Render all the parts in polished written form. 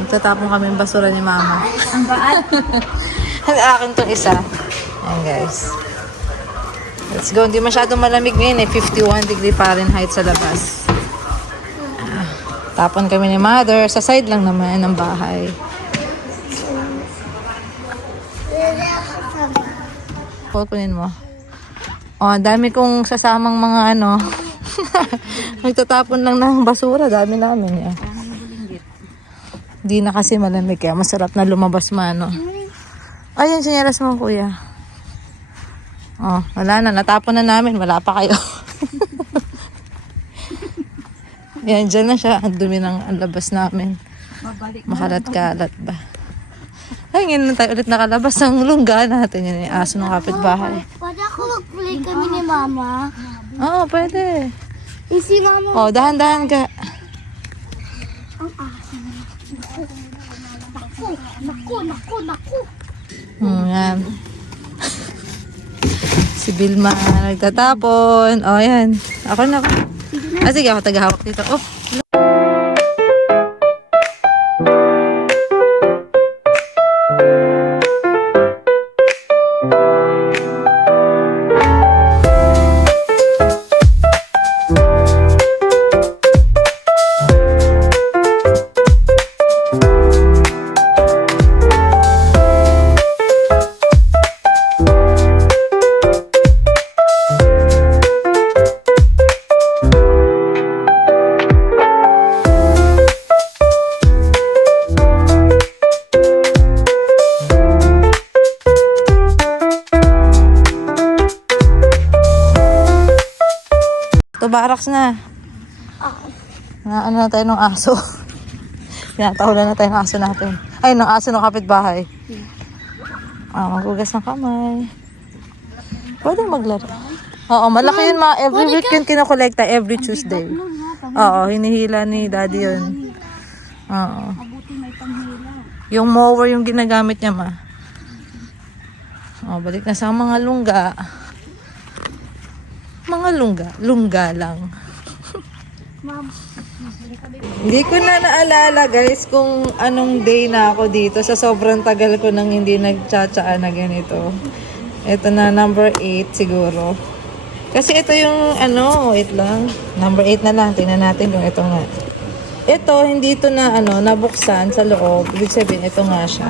Magtatapon kami yung basura ni Mama. Ang baat. Akin tong isa. Ayan guys. Let's go. Hindi masyadong malamig ngayon eh. 51 degree Fahrenheit sa labas. Tapon kami ni Mother. Sa side lang naman ng bahay. Kunin mo. Oh, dami kong sasamang mga ano. Nagtatapon lang ng basura. Dami namin. Hindi na kasi malamig. Kaya masarap na lumabas mano. Ayun, sinyaras mo kuya. Oh, wala na. Natapon na namin. Wala pa kayo. Yan, dyan na siya. Ang dumi ng labas namin. Makalat-kalat ba? Ay, ngayon na tayo ulit nakalabas ang lungga natin. Yan yung aso ng kapitbahay. Pwede ako mag-play kami ni Mama. Oo, pwede. Si Mama. Oh, dahan-dahan ka. Ang aso na. Naku. Yan. Si Vilma nagtatapon. Oh, yan. Ako na. Sige, ako tagahawak dito. Oh. Barracks na. Ano na tayo ng aso. Tinatahulan na tayo ng aso natin. Ay, ng aso ng kapitbahay. Maghugas ng kamay. Pwede maglaro. Oo, malaki yun mga every week yun kinokolekta, every Tuesday. Oo, hinihila ni Daddy yun. Oo. Yung mower yung ginagamit niya ma. Balik na sa mga lungga. Mga lungga lang. Hindi ko na naalala guys kung anong day na ako dito sa sobrang tagal ko nang hindi nagtsatsaa na ganito. Ito na number 8 siguro. Kasi ito yung wait lang. Number 8 na lang. Tingnan natin kung ito nga. Ito, hindi ito na nabuksan sa loob. Ibig sabihin, ito nga siya.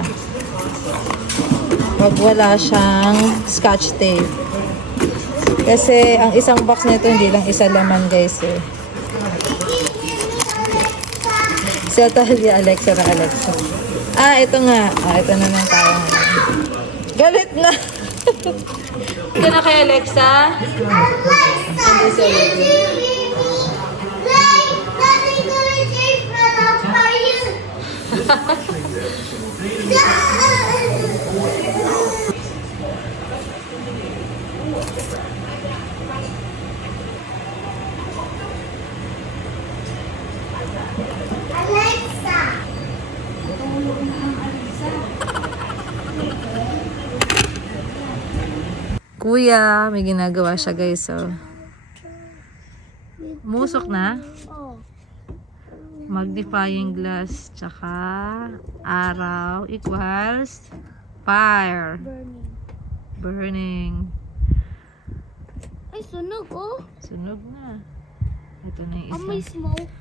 Pag wala siyang scotch tape. Kasi ang isang box nito hindi lang isa laman guys eh. Si Atalia, Alexa na Alexa. Ito nga. Ito na lang tayo. Galit na. Ito na kay Alexa. Hindi si Kuya, may ginagawa siya guys. So, musok na. Magnifying glass tsaka araw equals fire. Burning. Ay, sunog oh. Sunog na. Ito na yung isa. May smoke.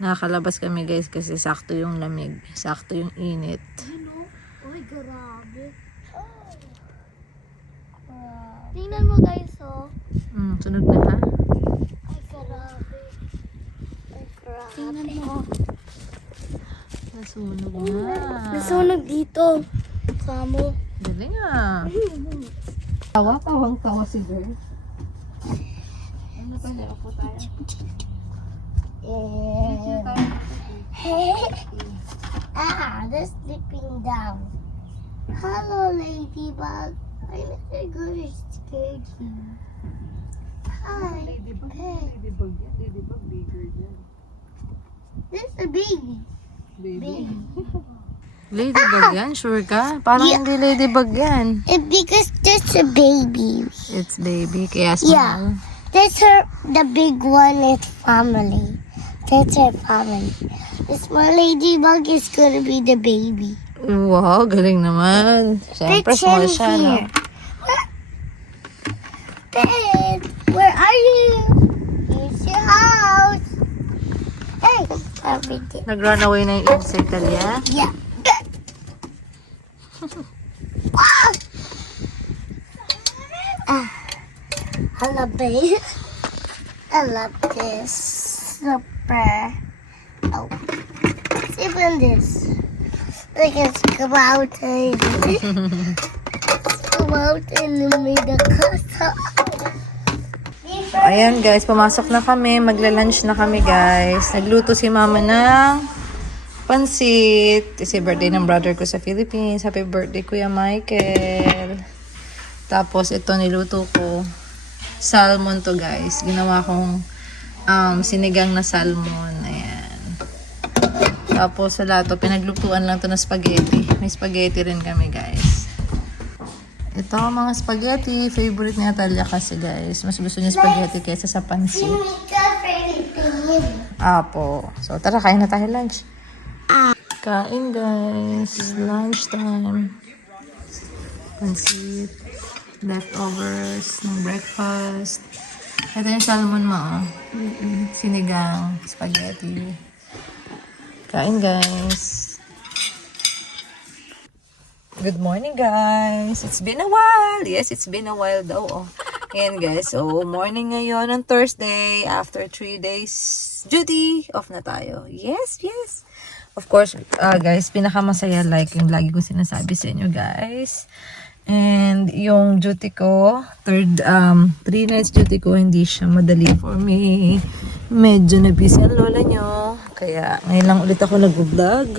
Nakakalabas kami guys kasi sakto yung lamig. Sakto yung init. Uy, grabe. Tingnan mo guys oh. Sunog na ha? Ay, grabe. Tingnan mo. Nasunog na. Nasunog dito. Kamo. Galing ah. Tawang-tawa si girl. Ano tayo? Ako tayo. They're sleeping down. Hello, ladybug. I'm not gonna scare you. Hi. Ladybug yan. Ladybug bigger dyan. This is a baby. Baby. Ladybug yan? Sure ka? Parang hindi ladybug yan. Because that's a baby. It's baby, kaya small. Yeah. That's her, the big one is family. That's her family. The small ladybug is gonna be the baby. Wow, galing naman. Siyempre, small Let's siya, no? here. Ben, where are you? Here's your house. Hey, everything. Nag-run away na yung insect, Talia. Yeah. Ah! I love this. I love this. Super. Oh, it's even this. Like it's come out and come out and made the casa. So, ayan guys, pumasok na kami. Magla-lunch na kami guys. Nagluto si mama ng pansit. Kasi birthday ng brother ko sa Philippines. Happy birthday, Kuya Michael. Tapos ito niluto ko. Salmon to guys. Ginawa kong sinigang na salmon. Ayan. Tapos wala to. Pinaglutuan lang to na spaghetti. May spaghetti rin kami guys. Ito mga spaghetti. Favorite ni Atalia kasi guys. Mas gusto niya spaghetti kaysa sa pansit. Apo. So tara, kain na tayo lunch. Kain guys. Lunch time. Pansit. Leftovers ng breakfast. Ito yung salmon mo. Oh. Sinigang. Spaghetti. Kain guys. Good morning guys. It's been a while. Yes, it's been a while daw. Oh. Ayan guys. So, morning ngayon on Thursday. After 3 days duty, off na tayo. Yes, yes. Of course, guys, pinakamasaya like yung lagi ko sinasabi sa inyo guys. And yung duty ko, 3 nights duty ko, hindi siya madali for me. Medyo na-busy ang lola nyo. Kaya ngayon lang ulit ako nag-vlog.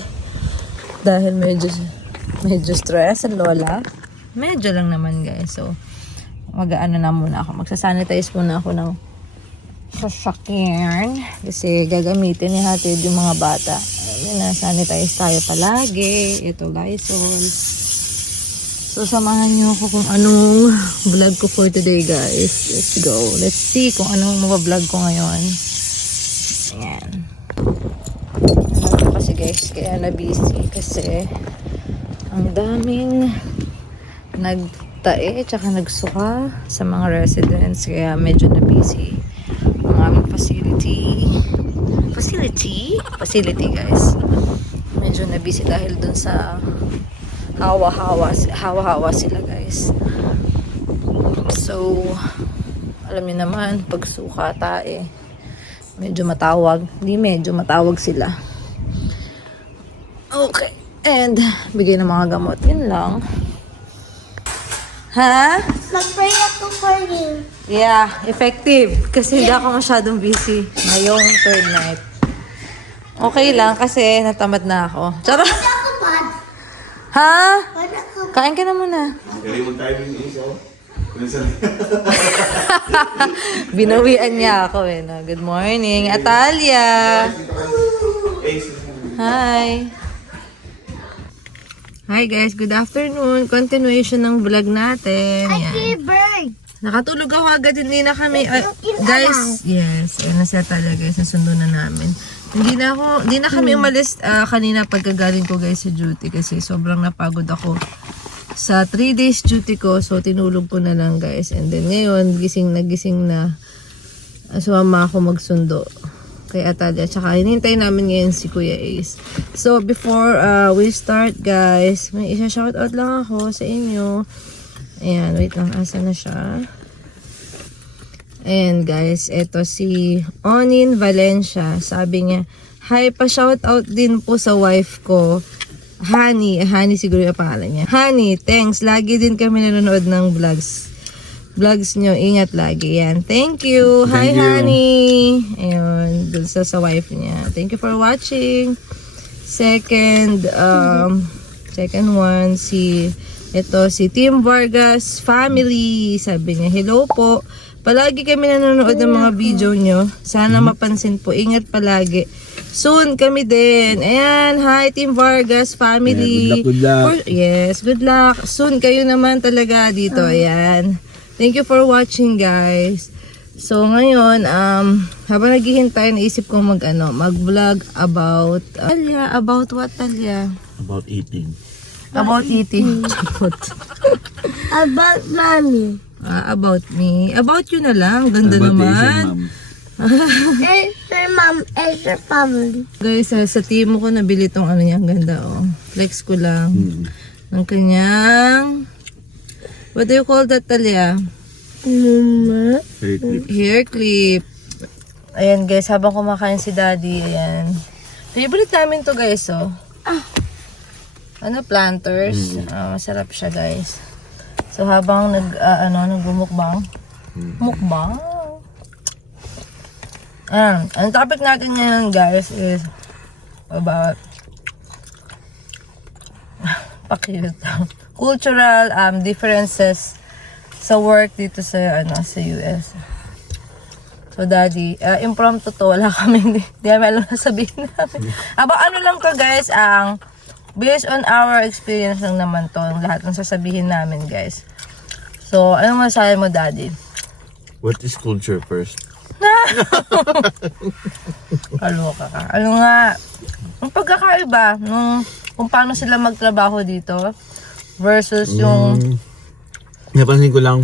Dahil medyo stress ang lola. Medyo lang naman guys. So, mag-ano na muna ako. Magsasanitize muna ako ng sasakyan. Kasi gagamitin ni hatid yung mga bata. Ayun na, sanitize tayo palagi. Ito, Lysol. So, samahan nyo ako kung anong vlog ko for today, guys. Let's go. Let's see kung anong mabablog ko ngayon. Ayan. Ano kasi, guys, kaya na-busy. Kasi, ang daming nagtae, tsaka nagsuka sa mga residents. Kaya, medyo na-busy. Ang aming facility, guys. Medyo na-busy dahil dun sa hawa-hawa sila guys. So alam niyo naman pag suka tae medyo matawag sila. Okay, and bigay ng mga gamot, yun lang. Ha? Mag-pray ako for you. Yeah, effective kasi hindi ako masyadong busy ngayong 3rd night. Okay lang kasi natamad na ako. Charot. Ha? Kain ka na muna. Galing mag-timing ni Isa. Binawian niya ako eh. No? Good morning, Atalia. Hi. Hi guys, good afternoon. Continuation ng vlog natin. Yan. Bird. Nakatulog ako agad, hindi na kami. Guys, yes. Ayun na sila talaga guys. Nasundo na namin. Hindi na kami umalis kanina pagkagaling ko guys sa duty kasi sobrang napagod ako sa 3 days duty ko. So, tinulog ko na lang guys. And then ngayon, nagising na sumama ako magsundo kay Atalia. Tsaka hinintay namin ngayon si Kuya Ace. So, before we start guys, may isa-shoutout lang ako sa inyo. Ayan, wait lang. Asa na siya? Ayan guys, eto si Onin Valencia. Sabi niya, hi, pa-shoutout din po sa wife ko. Honey siguro yung pangalan niya. Honey, thanks. Lagi din kami nanonood ng vlogs nyo. Ingat lagi. Yan. Thank you. Hi, Honey. Ayun, dun sa wife niya. Thank you for watching. Second one, si Tim Vargas family. Sabi niya, hello po. Palagi kami nanonood ng mga video nyo. Sana mapansin po. Ingat palagi. Soon kami din. Ayan. Hi, Team Vargas family. Yeah, good luck. Yes, good luck. Soon kayo naman talaga dito. Ayan. Thank you for watching, guys. So ngayon, habang naghihintay, naisip ko mag-vlog about, Talia, about what, Talia? About eating. About eating. About mommy. About me. About you na lang. Ganda About naman. And your mom and your family. Guys, sa timo ko nabili tong niya. Ang ganda, oh. Flex ko lang. Ang kanyang, what do you call that, Talia? Mama. Hair clip. Ayan guys, habang kumakain si Daddy, ayan. Favorite namin to guys, oh. Planters. Masarap siya guys. So habang nagmumukbang. Mukbang. Ang topic natin ngayon guys is about cultural differences sa work dito sa sa US. So Daddy, impromptu to, wala kami, hindi namin alam na sabihin namin. Ano lang to guys, based on our experience lang naman to, lahat ng sasabihin namin guys. So, anong masasabi mo Daddy? What is culture first? Kaloka ka. Ano nga, yung pagkakaiba, kung paano sila magtrabaho dito versus yung Napansin ko lang,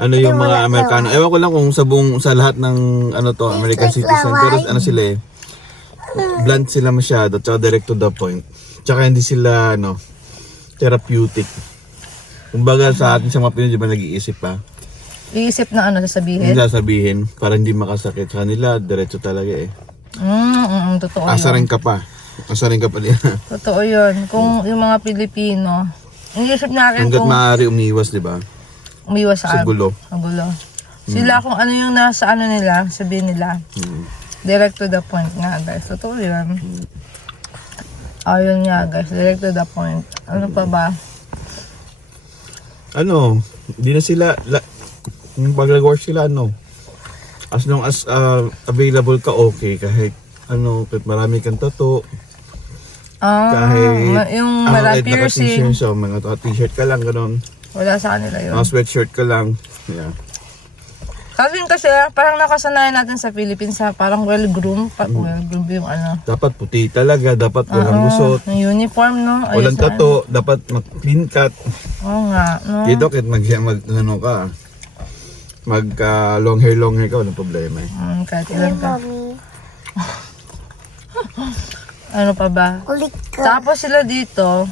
yung mga Amerikano. Ewan ko lang kung sa lahat ng American citizen. Pero sila blunt sila masyado, tsaka direct to the point. Tsaka hindi sila, therapeutic. Kumbaga sa atin sa mga Pinoy, di ba nag-iisip pa? iisip na sasabihin. Hindi sasabihin, para hindi makasakit sa kanila, diretso talaga eh. Totoo yun. Asarin ka pa. Asarin ka pa din. Totoo yun. Kung yung mga Pilipino, iniisip natin Hanggat kung maaari umiwas, di ba? umiwas Sa gulo. Ang gulo. Sila kung ano yung nasa nila, sabihin nila. Direct to the point nga guys. Totoo yun. Ayun nga guys, direct to the point. Ano pa ba? Hindi na sila, yung pag-work sila, as long as available ka, okay. Kahit marami kang tato. Kahit yung marami piercing. Naka-t-shirt, so mga t-shirt ka lang, gano'n. Wala sa kanila yun. Mga sweatshirt ka lang. Yeah. Kasi parang nakasanayan natin sa Philippines parang well-groomed. Well-groomed yung Dapat puti talaga, dapat walang gusot. Yung uniform, no? Walang tato, dapat clean cut. Oo nga, no? Dito, kahit long hair ka, walang problema eh. Kahit ilan ka. Ano pa ba? Ulit ka. Tapos sila dito,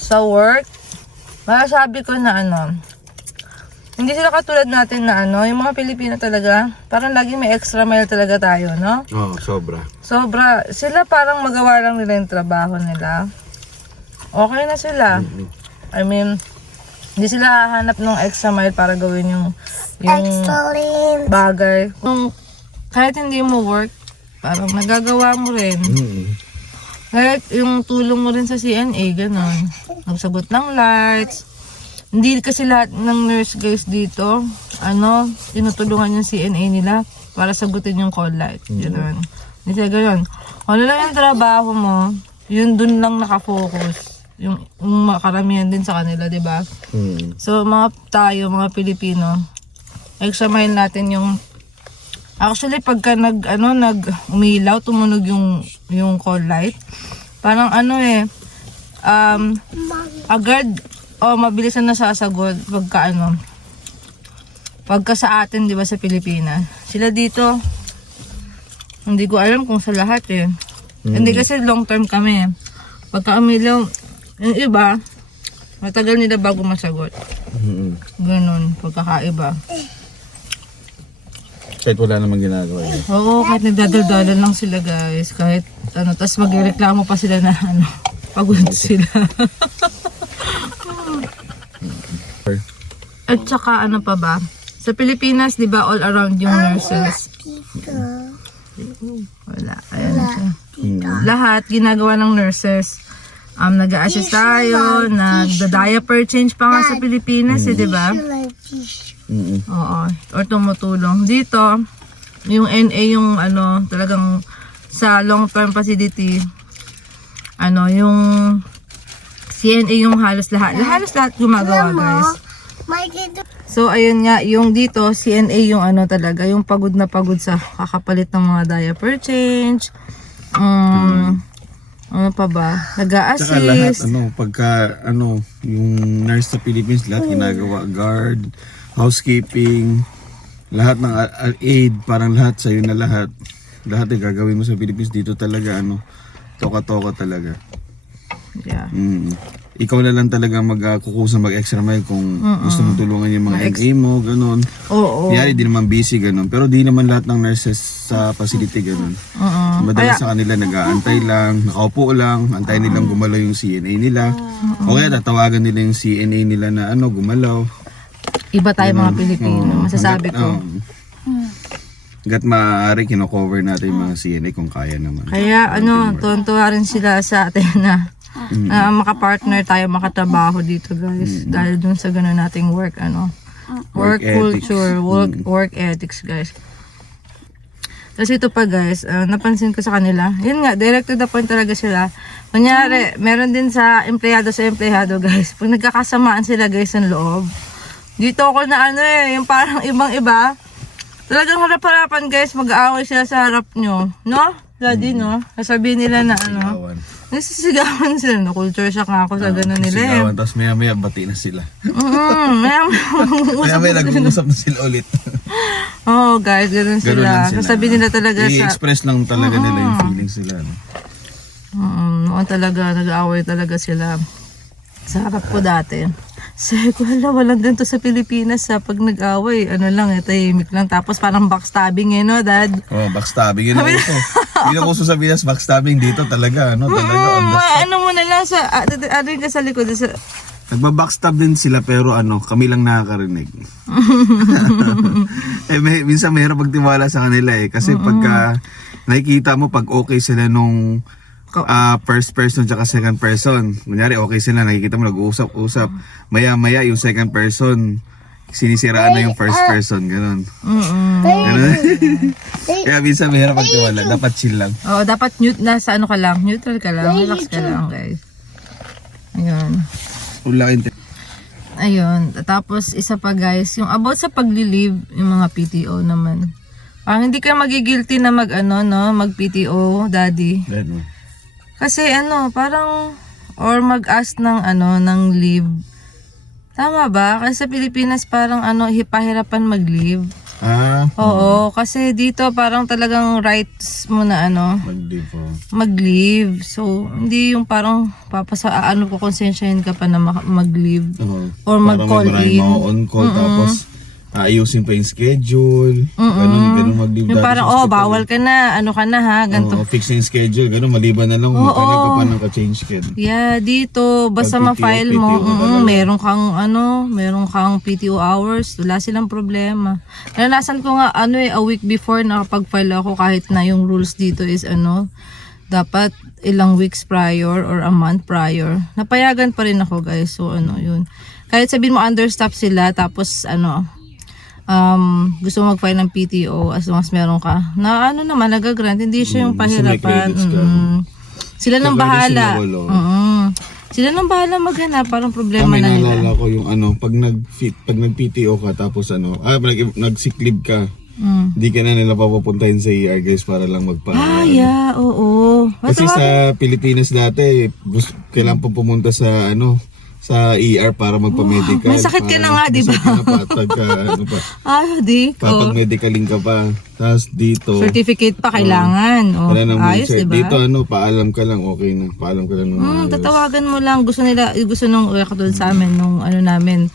sa work, masasabi ko na hindi sila katulad natin na yung mga Pilipino talaga, parang laging may extra mile talaga tayo, no? Oo, sobra. Sobra. Sila parang magawa lang nila yung trabaho nila. Okay na sila. I mean, hindi sila hahanap ng extra mile para gawin yung Excellent. bagay. Kung kahit hindi mo work, parang nagagawa mo rin. Kahit yung tulong mo rin sa CNA, gano'n. Magsagot ng lights. Hindi kasi lahat ng nurse guys dito, tinutulungan yung CNA nila para sagutin yung call light. Gano'n. Hindi sila gano'n. Ano lang yung trabaho mo, yun dun lang nakafocus. Yung makaramihan din sa kanila, di ba? So, mga mga Pilipino, extra mile natin yung actually, pagka umilaw, tumunog yung call light, parang agad, mabilis na nasasagot pagka sa atin, di ba, sa Pilipinas. Sila dito, hindi ko alam kung sa lahat eh. Hindi kasi long term kami. Pagka umilaw, yung iba, matagal nila bago masagot. Ganon, pagkakaiba. Kahit wala namang ginagawa yun. Oo, kahit nagdadaldalan lang sila guys. Kahit tas magreklamo pa sila na pagod sila. At saka pa ba? Sa Pilipinas, di ba, all around yung nurses? Wala. Ayan siya. Lahat ginagawa ng nurses. Nag-a-assist tayo, nagda-diaper change pa nga sa Pilipinas, di ba? Oo, or tumutulong. Dito, yung NA yung talagang sa long-term facility, yung CNA yung halos lahat. Halos lahat gumagawa, guys. So, ayun nga, yung dito, CNA yung ano talaga, yung pagod na pagod sa kakapalit ng mga diaper change. Ano pa ba? Tsaka lahat, Nag-a-assist. pagka, yung nurse sa Philippines, lahat ginagawa, guard, housekeeping, lahat ng aid, parang lahat sa'yo na lahat. Lahat ay gagawin mo sa Philippines, dito talaga, toka-toka talaga. Yeah. Ikaw na lang talaga kukusa mag-extra mile kung gusto mo tulungan yung mga NA mo, ganun. Oo. Yari, di naman busy, ganun. Pero di naman lahat ng nurses sa facility, ganun. Madalas sa kanila nag-aantay lang, nakaupo lang, antay nilang gumalaw yung CNA nila. O kaya tatawagan nila yung CNA nila na gumalaw. Iba tayo mga Pilipino, masasabi ko. Hanggat maaari, kino-cover natin yung mga CNA kung kaya naman. Kaya tuwan-tuwa rin sila sa atin na makapartner tayo, makatrabaho dito guys. Dahil dun sa gano'n nating work Work culture, work ethics guys. Tapos ito pa guys, napansin ko sa kanila, yun nga, direct to the point talaga sila. Kunyari, meron din sa empleyado guys, pag nagkakasamaan sila guys ng loob, dito ako na yung parang ibang iba, talagang harap-harapan guys, mag-aaway sila sa harap nyo, no? Daddy, no? Sasabihin nila na nasisigawan sila, no? Culture shock nga ako sa gano'n nila eh. Sigawan, tapos maya-maya bati na sila. Maya-maya nag-uusap na sila ulit. Oo guys, gano'n Ganun lang sila. sila. Sasabihin nila talaga I-express lang talaga nila yung feelings sila. noon talaga, nag-aaway talaga sila. Sa harap ko dati. Sabi ko, walang ganito sa Pilipinas pag nag-away, tahimik lang. Tapos parang backstabbing no, Dad? Backstabbing. Yun ang uso. Yun ang uso sa Pinas, backstabbing dito talaga, Talaga on the spot. Mo na lang ka sa likod. Nagba-backstab din sila pero kami lang nakakarinig. Minsan mahirap pagtiwala sa kanila kasi pagka nakikita mo pag okay sila nung first person tsaka second person. Kunyari okay sila, nakikita mo nag-uusap-usap. Maya-maya yung second person sinisiraan na yung first person, ganun. Ganun. Kaya minsan mahirap pagtiwala, dapat chill lang. Oo, dapat nasa ka lang, neutral ka lang, relax ka lang guys. Ayun. Ayun, tapos isa pa guys, yung about sa pagli-leave, yung mga PTO naman. Hindi ka magigilty na mag-PTO, Daddy. Ganun. Kasi parang or mag-ask ng leave. Tama ba? Kasi sa Pilipinas parang hipahirapan mag-leave. Oo, kasi dito parang talagang rights mo na mag-leave. So, hindi yung parang konsensyahin ka pa na mag-leave or mag-call in. Parang on-call tapos ayusin pa yung schedule. Ganun mag-leave. Yung parang, bawal ka na, ganito. Fix yung schedule, ganun, maliban na lang, maghanap ka pa ng ka-change schedule. Yeah, dito, basta ma-file mo, meron kang PTO hours, wala silang problema. Naranasan ko nga, a week before nakapag-file ako kahit na yung rules dito is dapat ilang weeks prior or a month prior. Napayagan pa rin ako guys, so yun. Kahit sabihin mo understaff sila, tapos gusto mo mag-file ng PTO as long as meron ka na naman nagagrant, hindi siya yung pahirapan. Sila nang bahala. Sila nang bahala maghanap, parang problema na nila. Naalala ko yung pag nag-PTO ka tapos nag-sick leave ka, hindi ka na nila papapuntahin sa ER guys para lang yeah, oo. Kasi sa Pilipinas dati, kailangan pa pumunta sa sa ER para magpa-medical. May sakit ka na nga, di ba? Papag-medicaling ka pa. Tapos dito, certificate pa kailangan. Ayos, di ba? Dito paalam ka lang, okay na. Paalam ka lang ng tatawagan mo lang. Gusto nung katulad sa amin, nung namin,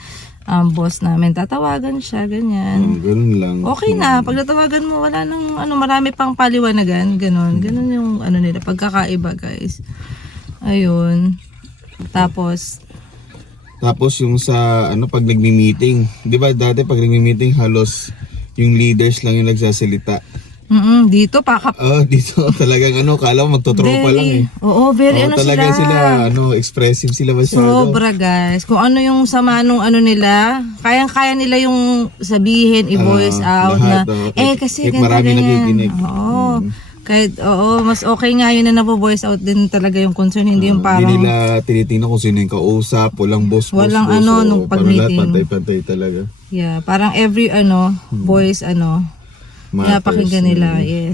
boss namin, tatawagan siya, ganyan. Ganun lang. Okay na, pag natawagan mo, wala nang marami pang paliwanagan, ganun. Ganun yung nila, pagkakaiba guys. Ayun. Tapos yung sa pag nagmi-meeting, 'di ba dati pag nagmi-meeting halos yung leaders lang yung nagsasalita. Dito dito talagang kala mo magtotropa lang eh. Oo, very talaga sila expressive sila masyado. Sobra guys. Kung yung sama nung nila, kayang-kaya nila yung sabihin, i-voice out lahat, na kasi marami nakikinig. Oo. Kahit, oo, mas okay nga yun na napo-voice out din talaga yung concern. Hindi yung parang, Hindi nila tinitingnan kung sino yung kausap, walang boss. Walang boss, ano, o nung parang lahat pag-meeting. pantay-pantay talaga. yeah, parang every, voice, pinapakinggan nila, yes.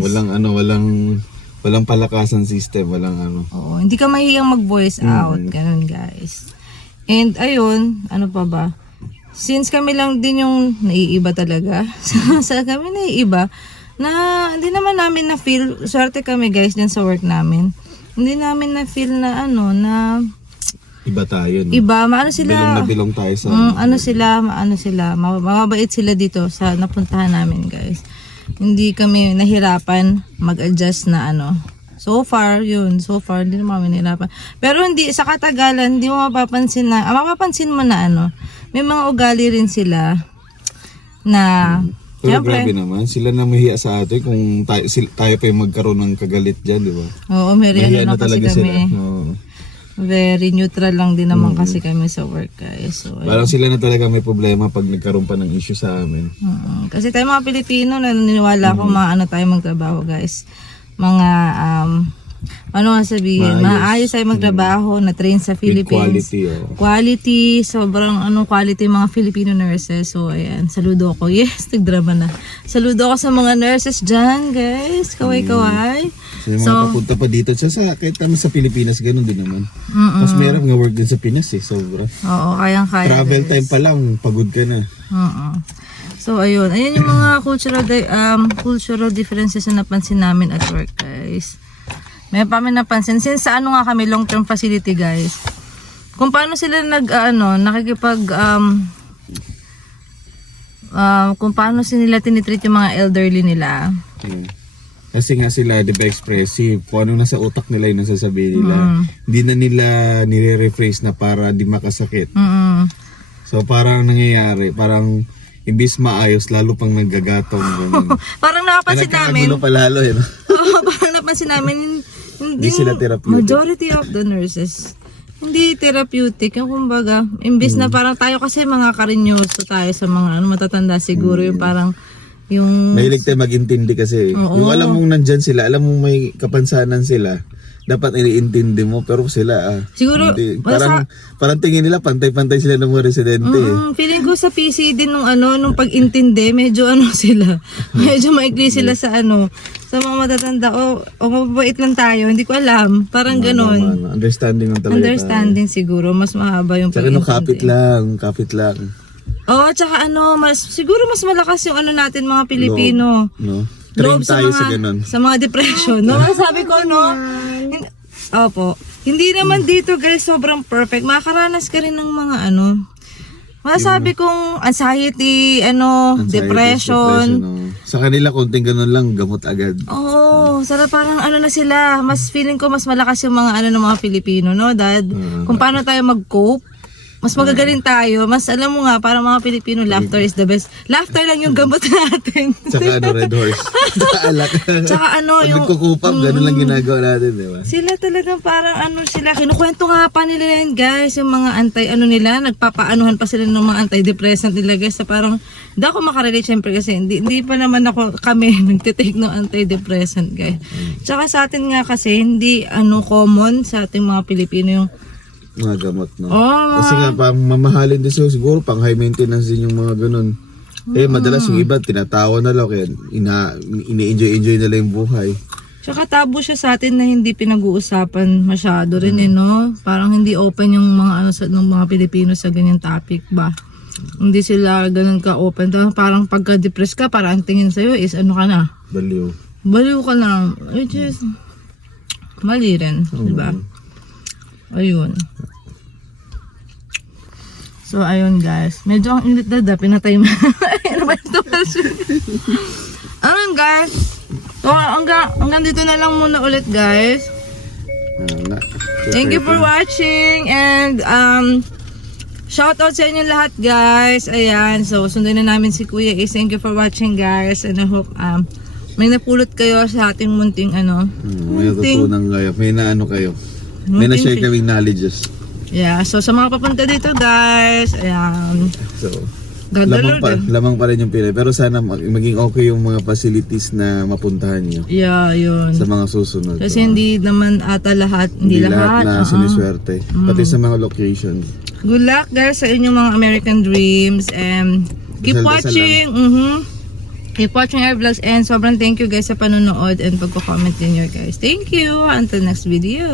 Walang palakasan system, walang ano. Oo, hindi ka mahiyang mag-voice out, ganun guys. And ayun, ano pa ba? Since kami lang din yung naiiba talaga, sa kami naiiba, na hindi naman namin na-feel, swerte kami guys din sa work namin. Hindi namin na-feel na na Iba tayo, no? iba, maano sila, Bilong na bilong tayo sa... maano sila, mababait sila dito sa napuntahan namin guys. Hindi kami nahirapan mag-adjust na So far, hindi naman kami nahirapan. Pero hindi, sa katagalan, hindi mo mapapansin mo na may mga ugali rin sila na, Pero syempre, grabe naman, sila na mahiya sa atin kung tayo pa yung magkaroon ng kagalit dyan, di ba? oo, may Mahiya na kasi talaga kami. sila. Oo. Very neutral lang din naman kasi kami sa work guys. So, Parang sila na talaga may problema pag nagkaroon pa ng issue sa amin. Kasi tayo mga Pilipino, naniniwala ako tayo magtrabaho guys. Mga, ano nga sabihin, maayos tayo magtrabaho, na train sa Philippines. Quality, Quality, sobrang quality mga Filipino nurses. So, ayan, saludo ako. Yes, nagdrama na. Saludo ako sa mga nurses dyan, guys. Kaway-kaway. Kasi mga papunta pa dito kahit naman sa Pilipinas, ganun din naman. Mas meron nga work din sa Pinas sobra. Oo, kayang-kaya. Travel time pa lang, pagod ka na. So, ayun. Ayun yung mga cultural differences na napansin namin at work, guys. May pa kami napansin. Since sa nga kami, long-term facility, guys. Kung paano sila kung paano sila tinitreat yung mga elderly nila. Kasi nga sila, di ba, expressive. Kung ano nasa utak nila yung nasasabihin nila. Hindi na nila nire-rephrase na para di makasakit. So, parang nangyayari, parang imbis maayos, lalo pang naggagatong. Parang napansin namin. Nagkakagulo pa lalo, Parang napansin namin, Hindi sila therapeutic. Majority of the nurses, hindi therapeutic. Yung kumbaga, imbis na parang tayo kasi mga karinyoso tayo sa mga matatanda siguro, yung parang, yung... Mahilig tayo mag-intindi kasi. Yung alam mong nandyan sila, alam mong may kapansanan sila, dapat iniintindi mo, pero sila siguro, hindi. Parang tingin nila pantay-pantay sila ng mga residente. Feeling ko sa PC din nung pag-intindi, medyo sila. Medyo maikli sila sa sa mga matatanda. O mababait lang tayo, hindi ko alam. Parang ganon. Understanding ng talaga. Understanding siguro, mas mahaba yung Tsaka kapit lang. Oo, tsaka siguro mas malakas yung natin mga Pilipino. No? Train tayo sa ganun. Sa mga depression. No, sabi ko, opo. Hindi naman dito guys, sobrang perfect. Makakaranas ka rin ng mga masasabi kong anxiety, depression. Sa kanila, konting ganun lang, gamot agad. Oo, parang na sila. Mas feeling ko mas malakas yung mga ng mga Pilipino, no, Dad? Kung paano tayo mag-cope. Mas magagaling tayo. Mas alam mo nga, parang mga Pilipino, laughter is the best. Laughter lang yung gamot natin. Tsaka Red Horse. Tsaka alak. Tsaka Pag nagkukupap, ganun lang ginagawa natin, di ba? Sila talagang parang sila. Kinukwento nga pa nila yan, guys. Yung mga nila, nagpapaanuhan pa sila ng mga antidepressant nila, guys. So parang, hindi ako makarelate syempre kasi hindi pa naman kami nagtitake ng antidepressant, guys. Tsaka sa atin nga kasi, hindi common sa ating mga Pilipino yung mga gamot, no? Kasi nga, pang mamahalin din siguro, pang high maintenance din yung mga ganun. Madalas yung iba, tinatawa na lang, kaya ini-enjoy nila yung buhay. Tsaka tabo siya sa atin na hindi pinag-uusapan masyado rin, no? Parang hindi open yung mga ng mga Pilipino sa ganyang topic ba? Hindi sila ganun ka-open. Parang pagka-depress ka, parang ang tingin sa'yo is ka na? Baliw ka na. Which is, mali rin, diba? Ayun. So, ayun guys. Medyo ang init na pinatay mo. Ano ba ito? Ayun guys. So, hanggang dito na lang muna ulit guys. Thank you for watching. And, shout out sa inyo lahat guys. Ayan. So, sundan na namin si Kuya Ace. Thank you for watching guys. And I hope, may napulot kayo sa ating munting may natutunan kayo. May kayo. May na-share kaming knowledges. Yeah, so sa mga papunta dito guys, ayan. So, lamang pa rin yung Pinoy. Pero sana maging okay yung mga facilities na mapuntahan nyo Yeah, yun. sa mga susunod. Kasi hindi naman ata lahat, hindi lahat. na siniswerte. Pati sa mga location. Good luck guys sa inyong mga American dreams and keep Dasal-dasal watching. Keep watching our vlogs and sobrang thank you guys sa panonood and pagko-comment ninyo guys. Thank you. Until next video.